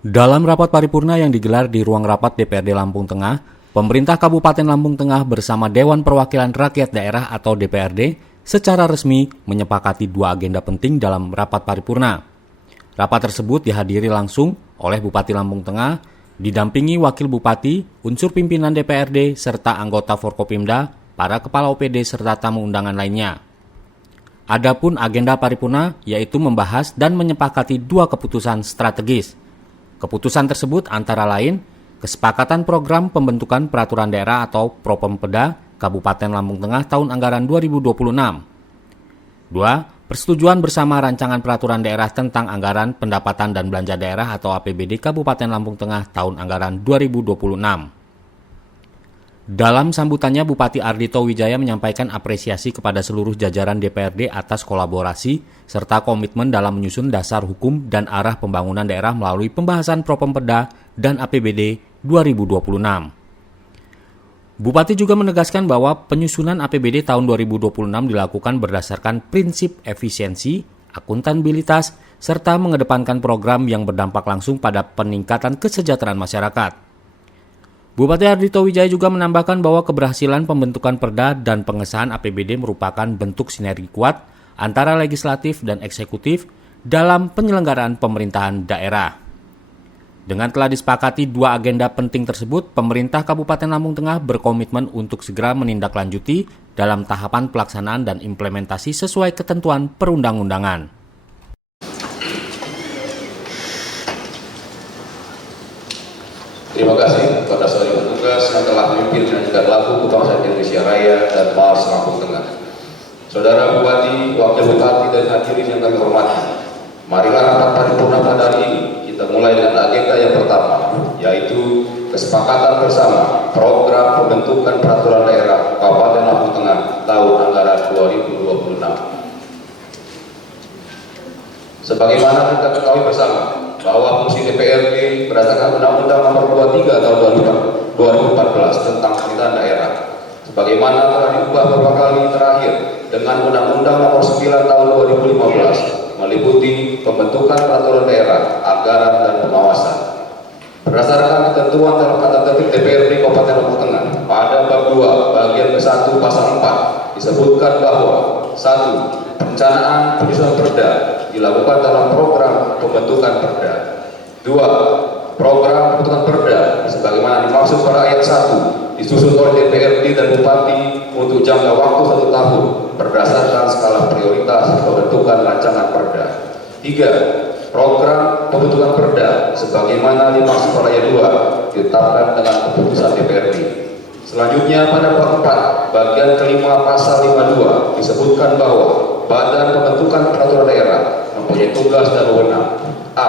Dalam rapat paripurna yang digelar di ruang rapat DPRD Lampung Tengah, pemerintah Kabupaten Lampung Tengah bersama Dewan Perwakilan Rakyat Daerah atau DPRD secara resmi menyepakati dua agenda penting dalam rapat paripurna. Rapat tersebut dihadiri langsung oleh Bupati Lampung Tengah, didampingi Wakil Bupati, unsur pimpinan DPRD, serta anggota Forkopimda, para kepala OPD, serta tamu undangan lainnya. Adapun agenda paripurna yaitu membahas dan menyepakati dua keputusan strategis. Keputusan tersebut antara lain kesepakatan program pembentukan peraturan daerah atau Propempeda Kabupaten Lampung Tengah tahun anggaran 2026. 2. Persetujuan bersama rancangan peraturan daerah tentang anggaran pendapatan dan belanja daerah atau APBD Kabupaten Lampung Tengah tahun anggaran 2026. Dalam sambutannya, Bupati Ardhito Wijaya menyampaikan apresiasi kepada seluruh jajaran DPRD atas kolaborasi serta komitmen dalam menyusun dasar hukum dan arah pembangunan daerah melalui pembahasan Propempeda dan APBD 2026. Bupati juga menegaskan bahwa penyusunan APBD tahun 2026 dilakukan berdasarkan prinsip efisiensi, akuntabilitas, serta mengedepankan program yang berdampak langsung pada peningkatan kesejahteraan masyarakat. Bupati Ardhito Wijaya juga menambahkan bahwa keberhasilan pembentukan perda dan pengesahan APBD merupakan bentuk sinergi kuat antara legislatif dan eksekutif dalam penyelenggaraan pemerintahan daerah. Dengan telah disepakati dua agenda penting tersebut, pemerintah Kabupaten Lampung Tengah berkomitmen untuk segera menindaklanjuti dalam tahapan pelaksanaan dan implementasi sesuai ketentuan perundang-undangan. Terima kasih kepada saudara petugas yang telah memimpin menjalankan lagu kebangsaan Indonesia Raya dan Mars Lampung Tengah. Saudara Bupati, Wakil Bupati, dan hadirin yang kami hormati, marilah rapat paripurna pada hari ini kita mulai dengan agenda yang pertama, yaitu kesepakatan bersama program pembentukan peraturan daerah Kabupaten Lampung Tengah tahun anggaran 2026. Sebagaimana kita ketahui bersama bahwa fungsi DPRD berdasarkan Undang-Undang Nomor 23 Tahun 2014 tentang pemerintahan daerah, sebagaimana telah diubah beberapa kali terakhir dengan Undang-Undang Nomor 9 Tahun 2015, meliputi pembentukan peraturan daerah, anggaran, dan pengawasan. Berdasarkan ketentuan dalam tata tertib DPRD Kabupaten Lampung Tengah pada bab 2 bagian ke-1 pasal 4 disebutkan bahwa 1. Perencanaan penyusunan perda dilakukan dalam program pembentukan perda. 2. Program pembentukan perda sebagaimana dimaksud pada ayat 1 disusun oleh DPRD dan Bupati untuk jangka waktu 1 tahun berdasarkan skala prioritas pembentukan rancangan perda. 3. Program pembentukan perda sebagaimana dimaksud pada ayat 2 ditetapkan dengan keputusan DPRD. Selanjutnya pada bab 4 bagian kelima pasal 52 disebutkan bahwa Badan Pembentukan Peraturan Daerah mempunyai tugas dan wewenang: A.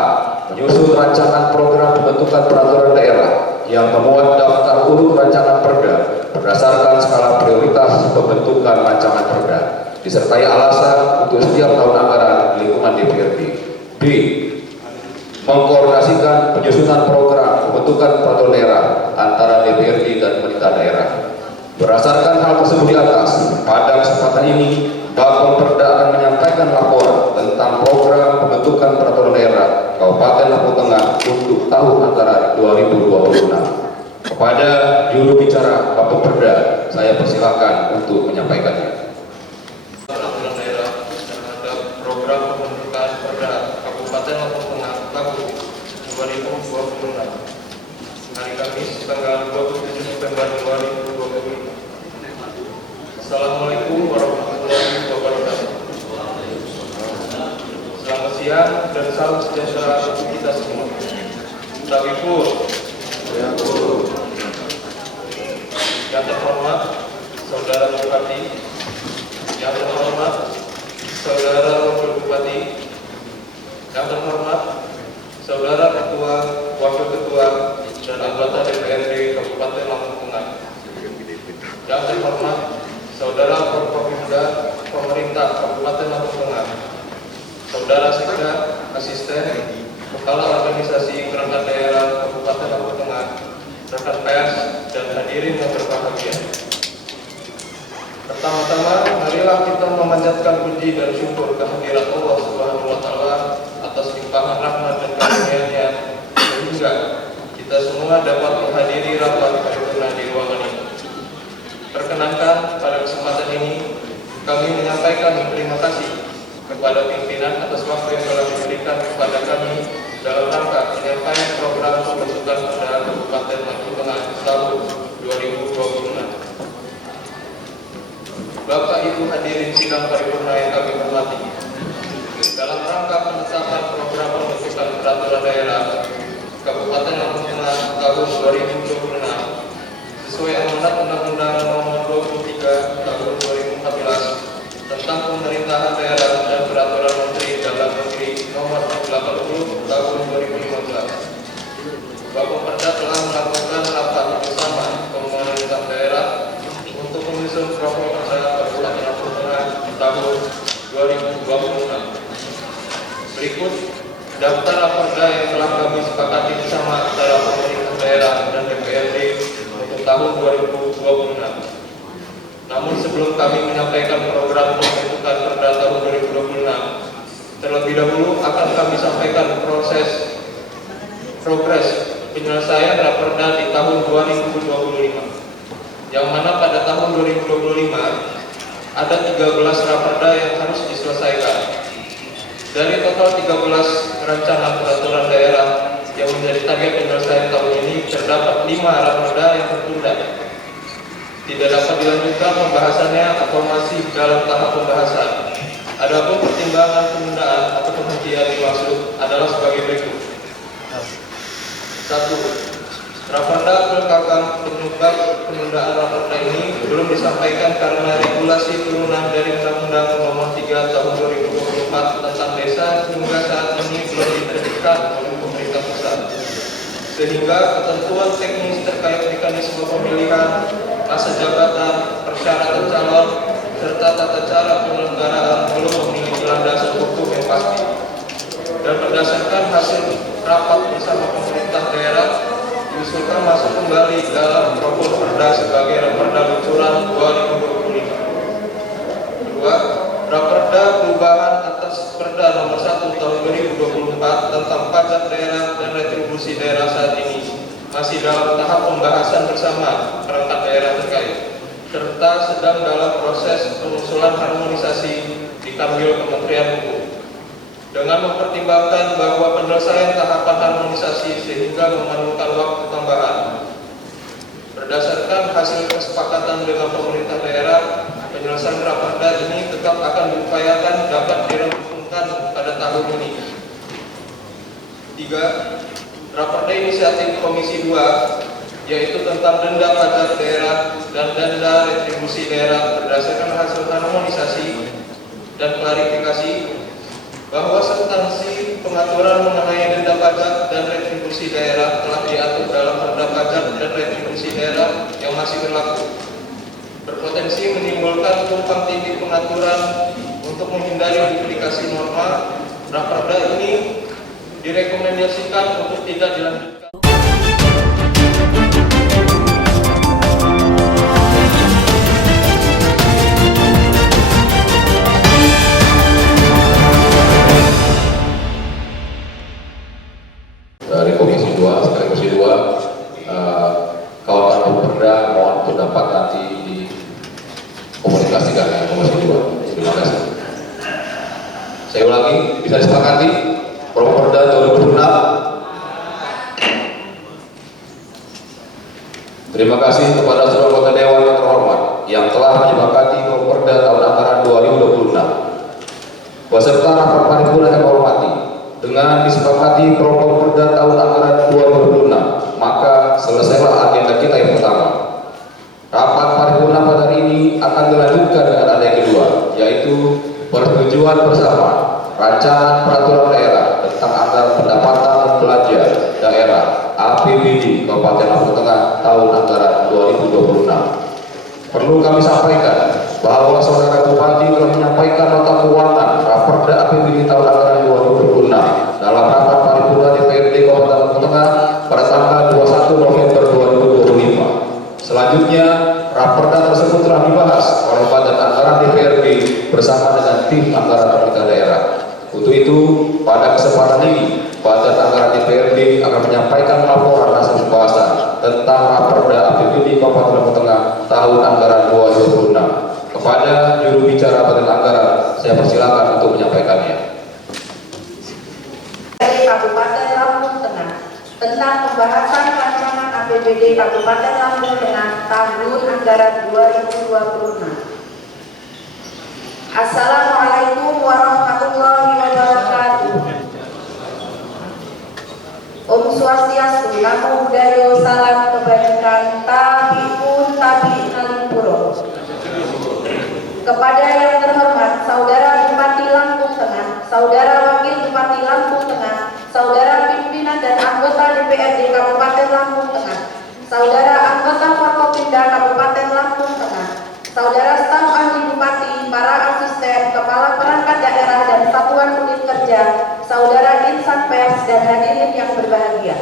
Menyusun rancangan program pembentukan peraturan daerah yang memuat daftar urut rancangan perda berdasarkan skala prioritas pembentukan rancangan perda, disertai alasan untuk setiap tahun anggaran lingkungan DPRD. B. Mengkoordinasikan penyusunan program pembentukan peraturan daerah antara DPRD dan pemerintah daerah. Berdasarkan hal tersebut di atas, pada kesempatan ini Bapemperda akan menyampaikan laporan tentang program pembentukan peraturan daerah Kabupaten Lampung Tengah untuk tahun anggaran 2026. Kepada juru bicara Bapemperda, saya persilakan untuk menyampaikannya. Peraturan daerah terhadap program pembentukan perda Kabupaten Lampung Tengah tahun 2026. Hari Kamis tanggal 27 September 2025. Assalamualaikum warahmatullahi wabarakatuh. Selamat siang dan salam sejahtera untuk kita semua. Tabipur, yang terhormat Saudara Bupati, yang terhormat Saudara Wakil Bupati, yang terhormat Saudara Ketua, Wakil Ketua, dan anggota DPRD Kabupaten Lampung Tengah, yang terhormat Saudara Forkopimda Pemerintah Kabupaten Lampung Tengah, Saudara Sekda, Asisten, Kepala Organisasi Perangkat Daerah Kabupaten Lampung Tengah, rekan pers, dan hadirin yang berbahagia. Pertama-tama, marilah kita memanjatkan puji dan syukur kehadirat Allah Subhanahu wa Ta'ala atas limpahan rahmat dan karunia-Nya atas waktu yang telah diberikan kepada kami dalam rangka penyampaian program pembentukan Perda Kabupaten Lampung Tengah tahun 2026. Bapak Ibu hadirin sidang paripurna yang kami hormati, dalam rangka penetapan program pembentukan peraturan daerah Kabupaten Lampung Tengah tahun 2026 sesuai amanat Undang-Undang Nomor 23 Tahun 2014 tentang Pemerintahan Daerah dan Peraturan Menteri Dalam Negeri Nomor 80 Tahun 2015. Bapak Perda telah melakukan rapat bersama pemerintah daerah untuk menyusun program Perda Kabupaten Lampung Tengah tahun 2026. Berikut daftar raperda yang telah kami sepakati bersama antara pemerintah daerah dan DPRD untuk tahun 2026. Namun sebelum kami menyampaikan program pembentukan Perda tahun 2026, terlebih dahulu akan kami sampaikan progres penyelesaian raperda di tahun 2025, yang mana pada tahun 2025 ada 13 raperda yang harus diselesaikan. Dari total 13 rancangan peraturan daerah yang menjadi target penyelesaian tahun ini, terdapat 5 raperda yang tertunda, tidak dapat dilanjutkan pembahasannya atau masih dalam tahap pembahasan. Adapun pertimbangan penundaan atau penghentian dimaksud adalah sebagai berikut. 1. Raperda pelengkapan penyebab penundaan raperda ini belum disampaikan karena regulasi turunan dari Undang-Undang Nomor 3 Tahun 2024 tentang Desa hingga saat ini belum diterbitkan oleh pemerintah pusat, sehingga ketentuan teknis terkait mekanisme pemilihan, masa jabatan, persyaratan calon, serta tata cara penyelenggaraan belum memiliki landasan hukum yang pasti. Dan berdasarkan hasil rapat bersama pemerintah daerah, diusulkan masuk kembali dalam program Perda sebagai Raperda Lucuran 2025. 2. Raperda perubahan atas Perda Nomor 1 Tahun 2024 tentang pajak daerah dan retribusi daerah saat ini masih dalam tahap pembahasan bersama perangkat daerah terkait, serta sedang dalam proses pengusulan harmonisasi di Kanwil Kementerian Hukum. Dengan mempertimbangkan bahwa penyelesaian tahapan harmonisasi sehingga memerlukan waktu tambahan, berdasarkan hasil kesepakatan dengan pemerintah daerah, penyelesaian raperda ini tetap akan diupayakan dapat dirampungkan pada tahun ini. 3. Raperda inisiatif Komisi 2, yaitu tentang denda pajak daerah dan denda retribusi daerah berdasarkan hasil harmonisasi dan klarifikasi bahwa substansi pengaturan mengenai denda pajak dan retribusi daerah telah diatur dalam Perda Pajak dan Retribusi Daerah yang masih berlaku, berpotensi menimbulkan tumpang tindih pengaturan. Untuk menghindari duplikasi norma, raperda ini direkomendasikan untuk tidak dilanjutkan. Dari Komisi 2, sekali Komisi 2, kawan-kawan Perda mohon untuk dapat nanti dikomunikasikan dengan Komisi 2. Terima kasih. Saya ulangi, bisa disepakati Perda 2026. Terima kasih kepada seluruh anggota Dewan yang terhormat yang telah menyepakati Perda tahun anggaran 2026. Beserta rapat paripurna yang hormati, dengan disepakati program Perda tahun anggaran 2026, maka selesailah agenda kita yang pertama. Rapat paripurna pada hari ini akan dilanjutkan dengan agenda yang kedua, yaitu persetujuan bersama rancangan peraturan daerah tentang anggaran pendapatan dan belanja daerah APBD Kabupaten Lampung Tengah tahun anggaran 2026. Perlu kami sampaikan bahwa Saudara Bupati telah menyampaikan nota keuangan Raperda APBD tahun anggaran 2026 dalam rapat paripurna DPRD Kabupaten Lampung Tengah pada tanggal 21 November 2025. Selanjutnya, raperda tersebut telah dibahas oleh Badan Anggaran DPRD bersama dengan tim anggaran pemerintah daerah. Untuk itu, pada kesempatan ini, Badan Anggaran DPRD akan menyampaikan laporan hasil pembahasan tentang Raperda APBD Kabupaten Lampung Tengah tahun anggaran 2026. Kepada juru bicara Badan Anggaran, saya persilakan untuk menyampaikannya. pembahasan rancangan APBD Kabupaten Lampung Tengah tahun anggaran 2026. Assalamualaikum warahmatullahi wabarakatuh. Om Swastiastu, Namo Buddhaya, salam kebajikan, tabiun tabi nalipuro. Kepada yang terhormat Saudara Bupati Lampung Tengah, Saudara Wakil Bupati Lampung Tengah, Saudara pimpinan dan anggota DPRD Kabupaten Lampung Tengah, Saudara anggota Forkopimda Kabupaten Lampung Tengah, Saudara staf ahli Bupati, para asisten, kepala perangkat daerah dan satuan unit kerja, Saudara insan pers dan hadirin yang berbahagia.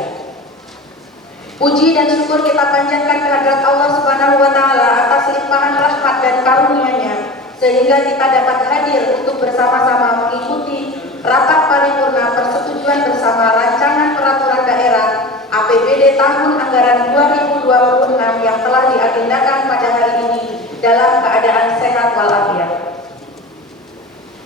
Puji dan syukur kita panjatkan kehadirat Allah Subhanahu wa taala atas limpahan rahmat dan karunia-Nya sehingga kita dapat hadir untuk bersama-sama mengikuti rapat paripurna persetujuan bersama rancangan peraturan daerah APBD tahun anggaran 2026 yang telah diagendakan pada hari ini dalam keadaan sehat walafiat.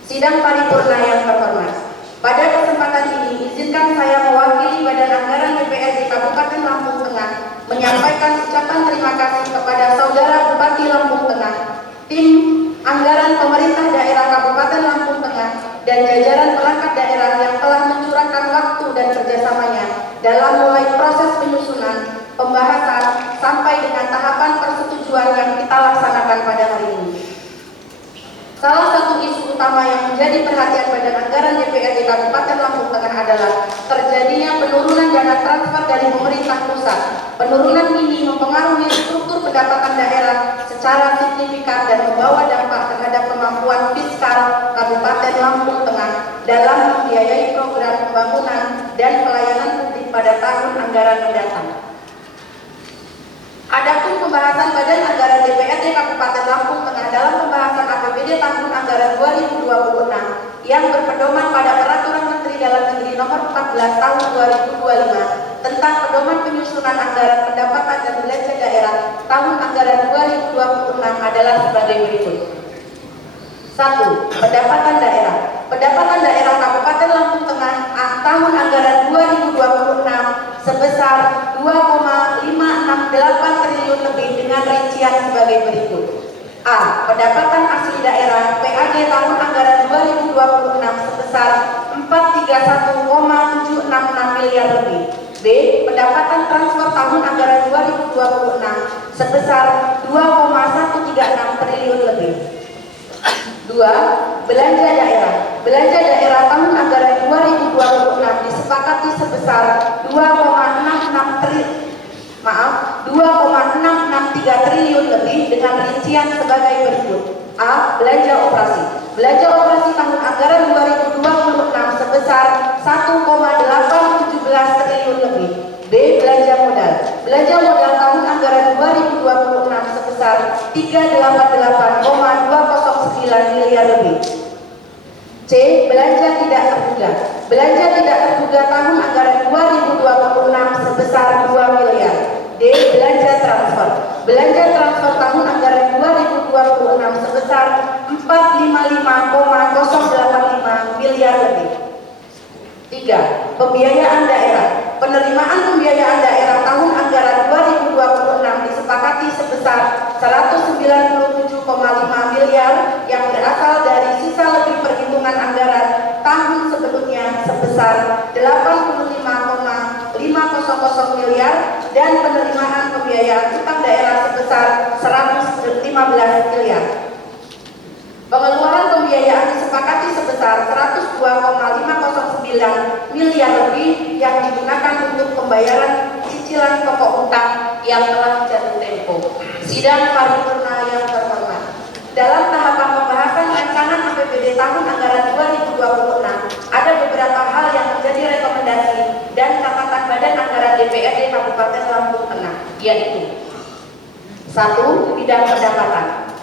Sidang paripurna yang terhormat, pada kesempatan ini izinkan saya mewakili Badan Anggaran DPRD Kabupaten Lampung Tengah menyampaikan ucapan terima kasih kepada Saudara Bupati Lampung Tengah, tim anggaran pemerintah daerah Kabupaten Lampung Tengah, dan jajaran perangkat daerah yang telah mencurahkan waktu dan kerjasamanya dalam mulai proses penyusunan, pembahasan, sampai dengan tahapan persetujuan yang kita laksanakan pada hari ini. Salah satu isu utama yang menjadi perhatian Badan Anggaran DPRD Kabupaten Lampung Tengah adalah terjadinya penurunan dana transfer dari pemerintah pusat. Penurunan ini mempengaruhi struktur pendapatan daerah secara signifikan dan membawa dampak terhadap kemampuan fiskal Kabupaten Lampung Tengah dalam membiayai program pembangunan dan pelayanan publik pada tahun anggaran mendatang. Adapun pembahasan Badan Anggaran DPRD Kabupaten Lampung Tengah dalam pembahasan APBD tahun anggaran 2026 yang berpedoman pada Peraturan Menteri Dalam Negeri Nomor 14 Tahun 2025 tentang pedoman penyusunan anggaran pendapatan dan belanja daerah tahun anggaran 2026 adalah sebagai berikut. 1. Pendapatan daerah. Pendapatan daerah Kabupaten Lampung Tengah tahun anggaran 2026 sebesar 2,568 triliun lebih dengan rincian sebagai berikut. A. Pendapatan asli daerah PAD tahun anggaran 2026 sebesar 431,766 miliar lebih. B. Pendapatan transfer tahun anggaran 2026 sebesar 2,136 triliun lebih. 2. Belanja daerah. Belanja daerah tahun anggaran 2026 disepakati sebesar 2,663 triliun lebih dengan rincian sebagai berikut. A. Belanja operasi. Belanja operasi tahun anggaran 2026 sebesar 1,817 triliun lebih. B. Belanja modal. Belanja modal tahun anggaran 2026 sebesar 388,209 miliar lebih. C. Belanja tidak terduga. Belanja tidak terduga tahun anggaran 2026 sebesar 2 miliar. D. Belanja transfer. Belanja transfer tahun anggaran 2026 sebesar 455,085 miliar lebih. 3. Pembiayaan daerah. Penerimaan pembiayaan daerah tahun anggaran 2026 disepakati sebesar 197,5 miliar yang berasal dari sisa lebih perhitungan anggaran tahun sebelumnya sebesar 85,500 miliar dan penerimaan pembiayaan utang daerah sebesar 115 miliar. Pengeluaran pembiayaan disepakati sebesar 102,509 miliar lebih yang digunakan untuk pembayaran cicilan pokok utang yang telah jatuh tempo. Sidang paripurna yang terhormat, dalam tahapan pembahasan rancangan APBD tahun anggaran 2026 ada beberapa hal yang menjadi rekomendasi dan catatan Badan Anggaran DPRD Kabupaten Lampung Tengah, yaitu 1. Bidang pendapatan.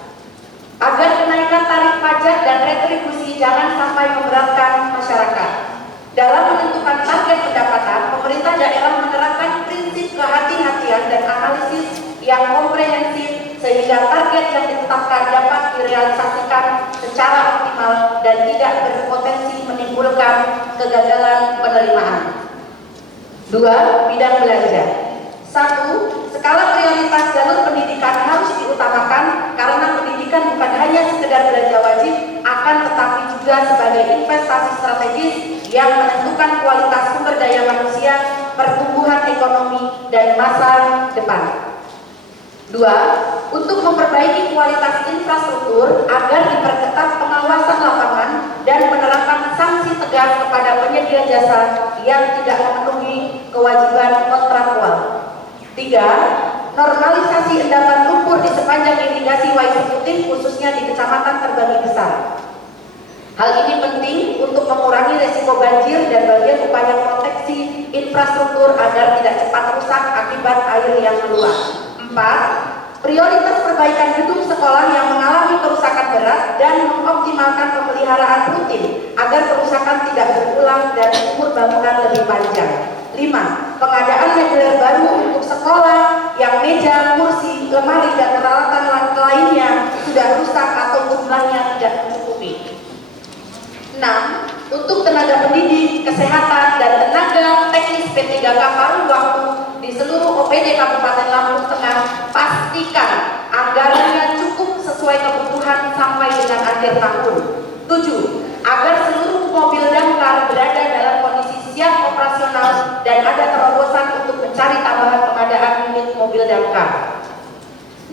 Agar kenaikan tarif pajak dan retribusi jangan sampai memberatkan masyarakat. Dalam menentukan target pendapatan, pemerintah daerah menerapkan prinsip kehati-hatian dan analisis yang komprehensif sehingga target yang ditetapkan dapat direalisasikan secara optimal dan tidak berpotensi menimbulkan kegagalan penerimaan. 2. 2. Bidang belanja. 1. Skala prioritas jalur pendidikan harus diutamakan karena pendidikan bukan hanya sekedar belanja wajib, akan tetapi juga sebagai investasi strategis yang menentukan kualitas sumber daya manusia, pertumbuhan ekonomi, dan masa depan. 2. Untuk memperbaiki kualitas infrastruktur agar diperketat pengawasan lapangan dan menerapkan sanksi tegas kepada penyedia jasa yang tidak memenuhi kewajiban kontraktual. 3. Normalisasi endapan lumpur di sepanjang irigasi wais putih khususnya di kecamatan terbagi besar. Hal ini penting untuk mengurangi resiko banjir dan bagian upaya proteksi infrastruktur agar tidak cepat rusak akibat air yang meluap. 4. Prioritas perbaikan gedung sekolah yang mengalami kerusakan berat dan mengoptimalkan pemeliharaan rutin agar kerusakan tidak berulang dan umur bangunan lebih panjang. 5. Pengadaan mebel baru untuk sekolah yang meja, kursi, lemari, dan peralatan lainnya sudah rusak atau jumlahnya tidak mencukupi. 6. Untuk tenaga pendidik, kesehatan, dan tenaga teknis P3K paruh waktu di seluruh OPD Kabupaten Lampung Tengah, pastikan anggarannya cukup sesuai kebutuhan sampai dengan akhir tahun. 7. Agar seluruh mobil damkar berada dalam kondisi siap operasional dan ada terobosan untuk mencari tambahan pengadaan unit mobil damkar.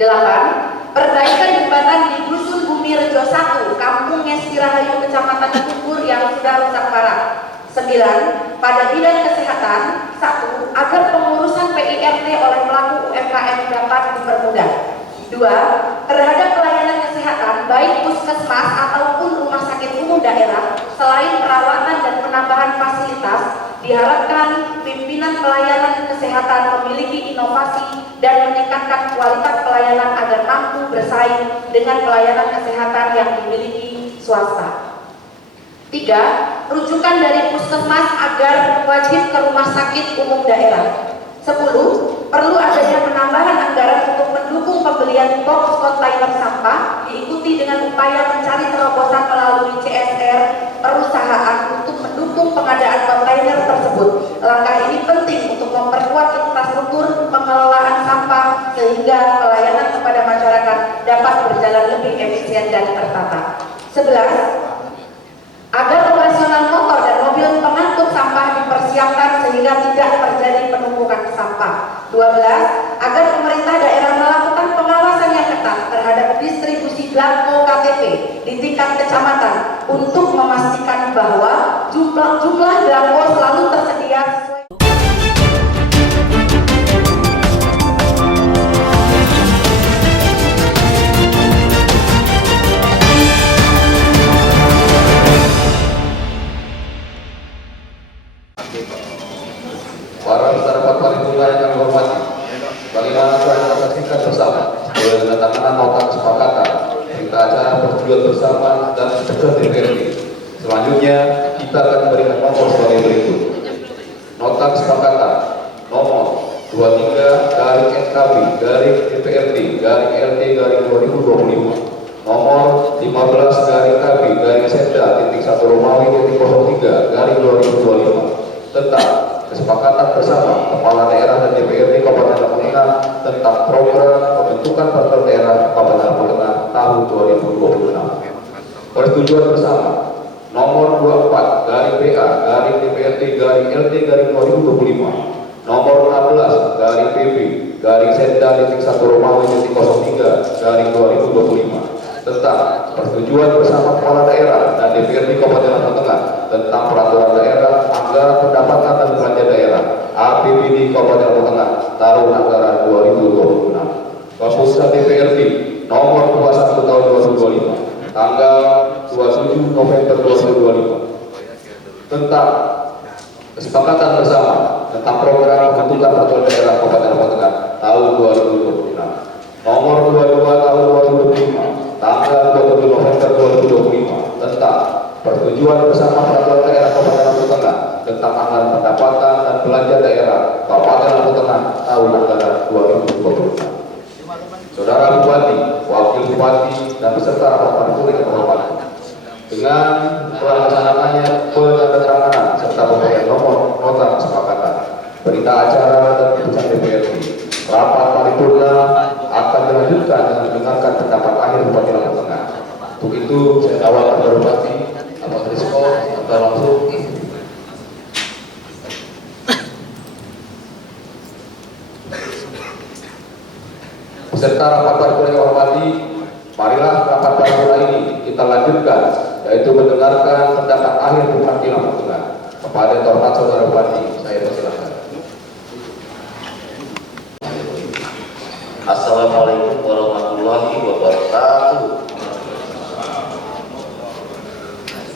8. Perbaikan jembatan di Dusun Bumi Rejo 1, Kampung Ngesti Rahayu, Kecamatan Kubur yang sudah rusak parah. 9. Pada bidang kesehatan, 1. Agar pengurusan PIRT oleh pelaku UMKM dapat dipermudah. 2. Terhadap pelayanan kesehatan, baik puskesmas ataupun rumah sakit umum daerah, selain perawatan dan penambahan fasilitas, diharapkan pimpinan pelayanan kesehatan memiliki inovasi dan meningkatkan kualitas pelayanan agar mampu bersaing dengan pelayanan kesehatan yang dimiliki swasta. 3. Rujukan dari puskesmas agar wajib ke rumah sakit umum daerah. 10. Perlu adanya penambahan anggaran untuk mendukung pembelian box kontainer sampah, diikuti dengan upaya mencari terobosan melalui CSR perusahaan untuk mendukung pengadaan kontainer tersebut. Langkah ini penting untuk memperkuat infrastruktur pengelolaan sampah sehingga pelayanan kepada masyarakat dapat berjalan lebih efisien dan tertata. 11. Agar operasional motor dan mobil pengangkut sampah dipersiapkan sehingga tidak terjadi penumpukan sampah. 12. Agar pemerintah daerah melakukan pengawasan yang ketat terhadap distribusi belangko KTP di tingkat kecamatan untuk memastikan bahwa jumlah belangko selalu tersedia sesuai. Para masyarakat paripurna yang kami hormati, bagaimana telah kita saksikan bersama dengan penandatanganan nota kesepakatan berita acara persetujuan bersama dan sesuai DPRD. Selanjutnya kita akan memberikan nomor sebagai berikut. Nota kesepakatan nomor 23/SKB/DPRD/LT/2025, nomor 15/KB/Senda.1 Romawi.03/2025 tentang kesepakatan bersama Kepala Daerah dan DPRD Kabupaten Lampung Tengah tentang program pembentukan peraturan daerah Kabupaten Lampung Tengah tahun 2026. Persetujuan bersama nomor 24/PA/DPRD/LT/2025, nomor 16/PB/Senda.1 Romawi.03/2025 tentang persetujuan bersama Kepala Daerah dan DPRD Kabupaten Lampung Tengah tentang peraturan daerah, anggaran pendapatan dan belanja daerah APBD Kabupaten Lampung Tengah tahun anggaran 2026. Keputusan DPRD nomor 21 tahun 2025 tanggal 27 November 2025 tentang kesepakatan bersama tentang program pembentukan peraturan daerah Kabupaten Lampung Tengah tahun 2026. Nomor 22 tahun 2025 tanggal 27 November 2025 tentang persetujuan bersama peraturan daerah Kabupaten Lampung Tengah tentang anggaran pendapatan dan belanja daerah Kabupaten Lampung Tengah tahun anggaran 2026. Saudara Bupati, Wakil Bupati, dan beserta rapat paripurna yang terhormat, dengan pelaksananya penandatanganan serta pemberian nomor nota kesepakatan, berita acara dan keputusan DPRD. Rapat paripurna akan dilanjutkan dengan mendengarkan pendapat akhir Bupati Lampung Tengah. Untuk itu, saya tawarkan kepada Bupati, Bapak Trisko, atau langsung. Beserta rapat paripurna yang hormati, marilah rapat paripurna ini kita lanjutkan, yaitu mendengarkan pendapat akhir Bupati Lampung Tengah. Kepada yang terhormat Saudara Bupati, saya persilakan. Assalamualaikum warahmatullahi wabarakatuh.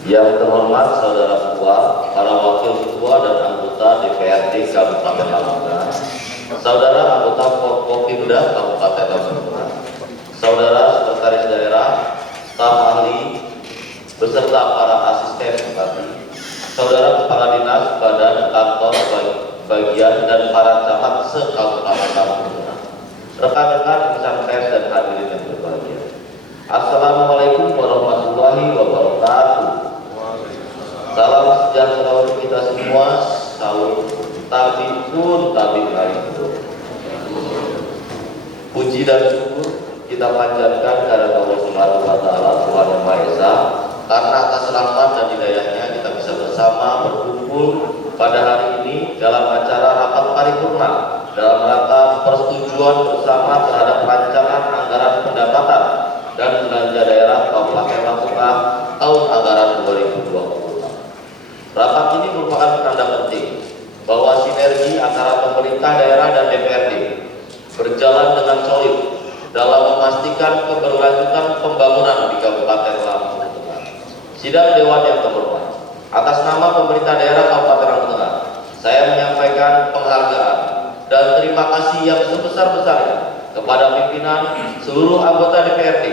Yang terhormat Saudara Ketua, para Wakil Ketua dan anggota DPRD Kabupaten Lampung Tengah, Saudara anggota Forkopimda Kabupaten Lampung Tengah, Saudara Sekretaris Daerah, staf ahli, beserta para asisten bupati, Saudara Kepala Dinas, Badan, Kantor, Bagian, dan para camat se-Kabupaten Lampung Tengah, rekan-rekan insan pers dan hadirin yang berbahagia. Assalamualaikum warahmatullahi wabarakatuh. Salam sejahtera untuk kita semua. Salam tabiun tabi'in. Puji dan syukur kita panjatkan kepada Allah Subhanahu wa taala, Tuhan Yang Maha Esa, karena atas rahmat dan hidayahnya kita bisa bersama berkumpul pada hari ini dalam acara rapat paripurna dalam rangka persetujuan bersama terhadap rancangan anggaran pendapatan dan belanja daerah Kabupaten Lampung Tengah tahun anggaran 2020. Rapat ini merupakan penanda penting bahwa sinergi antara pemerintah daerah dan DPRD berjalan dengan solid dalam memastikan keberlanjutan pembangunan di Kabupaten Lampung Tengah. Sidang Dewan yang terhormat, atas nama pemerintah daerah Kabupaten Lampung Tengah, saya menyampaikan penghargaan dan terima kasih yang sebesar-besarnya kepada pimpinan seluruh anggota DPRD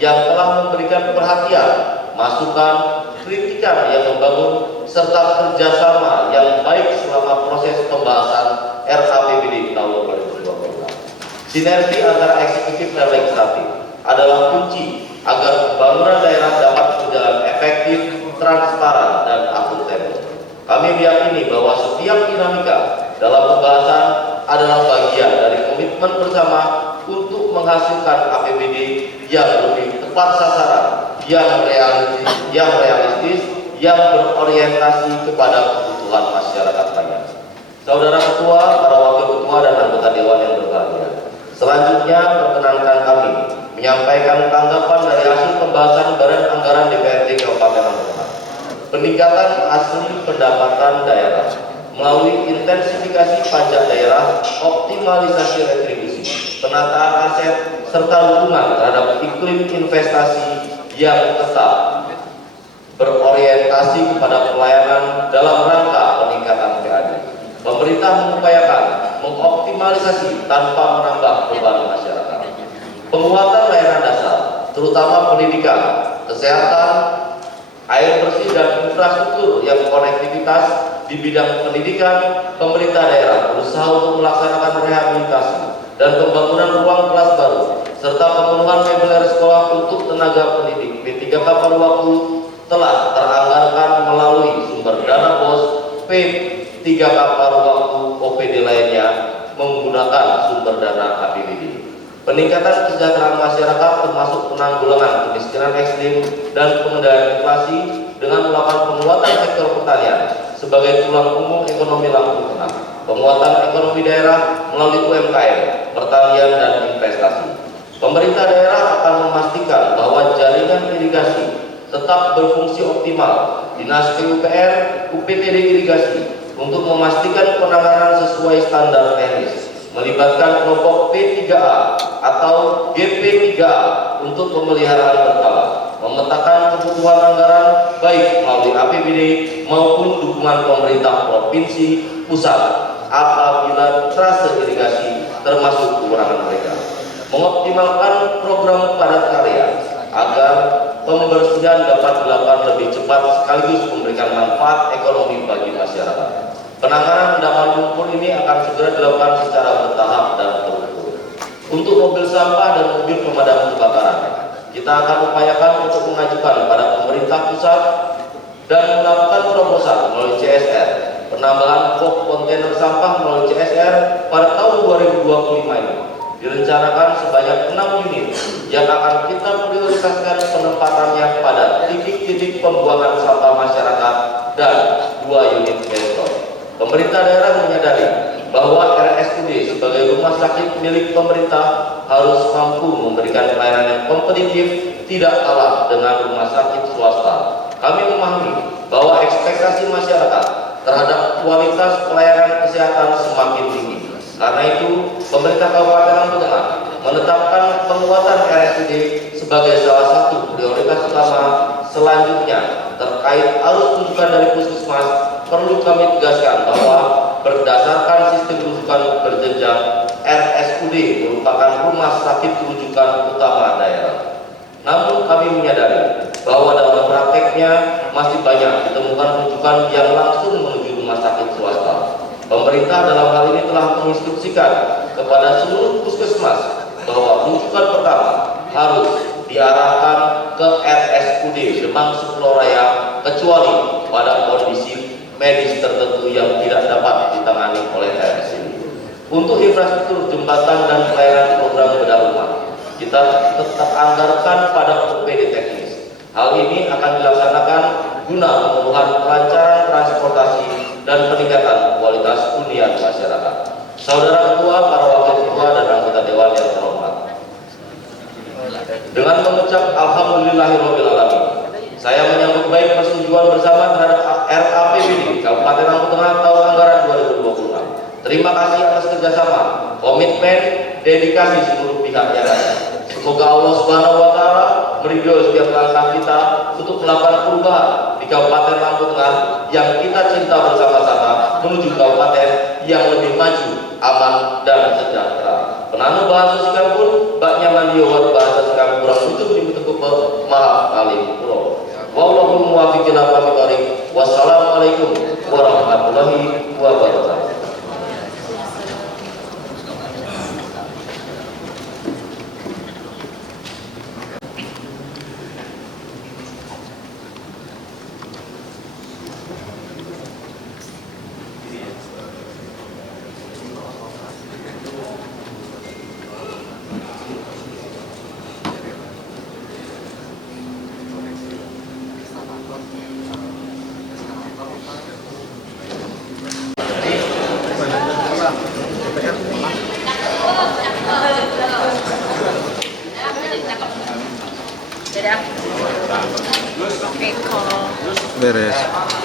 yang telah memberikan perhatian, masukan, kritikan yang membangun, serta kerjasama yang baik selama proses pembahasan RAPBD tahun 2020. Sinergi antara eksekutif dan legislatif adalah kunci agar pembangunan daerah dapat berjalan efektif, transparan, dan akuntabel. Kami meyakini bahwa setiap dinamika dalam pembahasan adalah bagian dari komitmen bersama untuk menghasilkan APBD yang lebih tepat sasaran, yang realistis, yang berorientasi kepada kebutuhan masyarakat banyak. Saudara Ketua, para Wakil Ketua, dan anggota Dewan yang berbahagia, selanjutnya perkenankan kami menyampaikan tanggapan dari hasil pembahasan Badan Anggaran DPRD Kabupaten Lampung Tengah. Peningkatan asli pendapatan daerah melalui intensifikasi pajak daerah, optimalisasi retribusi, penataan aset, serta dukungan terhadap iklim investasi yang tetap berorientasi kepada pelayanan dalam rangka peningkatan PAD. Pemerintah mengupayakan mengoptimalisasi tanpa menambah beban masyarakat. Penguatan layanan dasar, terutama pendidikan, kesehatan, air bersih, dan infrastruktur yang konektivitas di bidang pendidikan, pemerintah daerah berusaha untuk melaksanakan rehabilitasi dan pembangunan ruang kelas baru, serta pemenuhan meubilir sekolah untuk tenaga pendidik. P3K paruh waktu telah teranggarkan melalui sumber dana BOS, P3K paruh waktu OPD lainnya menggunakan sumber dana APBD. Peningkatan kesejahteraan masyarakat termasuk penanggulangan kemiskinan ekstrim dan pengendalian inflasi dengan melakukan penguatan sektor pertanian sebagai tulang punggung ekonomi Lampung Tengah, penguatan ekonomi daerah melalui UMKM, pertanian, dan investasi. Pemerintah daerah akan memastikan bahwa jaringan irigasi tetap berfungsi optimal. Dinas PUPR, UPTD Irigasi untuk memastikan penanganan sesuai standar teknis, melibatkan kelompok P3A atau GP3A untuk pemeliharaan berkala, memetakan kebutuhan anggaran baik melalui APBD maupun dukungan pemerintah provinsi pusat apabila trase irigasi termasuk kekurangan mereka, mengoptimalkan program padat karya agar pembersihan dapat dilakukan lebih cepat sekaligus memberikan manfaat ekonomi bagi masyarakat. Penanganan endapan lumpur ini akan segera dilakukan secara bertahap dan terukur. Untuk mobil sampah dan mobil pemadam kebakaran, kita akan upayakan untuk mengajukan pada pemerintah pusat dan melakukan terobosan melalui CSR, penambahan transport kontainer sampah melalui CSR pada tahun 2025 ini. Direncanakan sebanyak 6 unit yang akan kita prioritaskan penempatannya pada titik-titik pembuangan sampah masyarakat dan 2 unit gantry. Pemerintah daerah menyadari bahwa RSUD sebagai rumah sakit milik pemerintah harus mampu memberikan pelayanan yang kompetitif, tidak kalah dengan rumah sakit swasta. Kami memahami bahwa ekspektasi masyarakat terhadap kualitas pelayanan kesehatan semakin tinggi. Karena itu, pemerintah Kabupaten Lampung Tengah menetapkan penguatan RSUD sebagai salah satu prioritas utama. Selanjutnya, terkait arus rujukan dari puskesmas, perlu kami tegaskan bahwa berdasarkan sistem rujukan berjenjang, RSUD merupakan rumah sakit rujukan utama daerah. Namun kami menyadari bahwa dalam prakteknya masih banyak ditemukan rujukan yang langsung menuju rumah sakit swasta. Pemerintah dalam hal ini telah menginstruksikan kepada seluruh puskesmas bahwa rujukan pertama harus diarahkan ke RSUD Demang Sukoloraya kecuali pada kondisi medis tertentu yang tidak dapat ditangani oleh RSUD. Untuk infrastruktur jembatan dan pelayanan program bedah rumah, kita tetap anggarkan pada OPD teknis. Hal ini akan dilaksanakan guna pemenuhan kelancaran transportasi dan peningkatan kualitas hunian masyarakat. Saudara Ketua, para Wakil Ketua, dan anggota Dewan yang terhormat, dengan mengucap Alhamdulillahirrahmanirrahim, saya menyambut baik persetujuan bersama terhadap RAPBD Kabupaten Lampung Tengah tahun anggaran 2026. Terima kasih atas kerjasama, komitmen, dedikasi seluruh pihak yang ada. Semoga Allah Subhanahu wa Ta'ala meridhoi setiap langkah kita untuk melakukan perubahan di Kabupaten Lampung Tengah yang kita cinta bersama-sama menuju kabupaten yang lebih maju, aman, dan sejahtera. Penanu bahasa Sikap pun baknya mandiowat bahasa Sikap kurang tutup di bentuk maaf kali pulau. Wallahul muwaffiq ila aqwamit thoriq. Wassalamualaikum warahmatullahi wabarakatuh. Beres.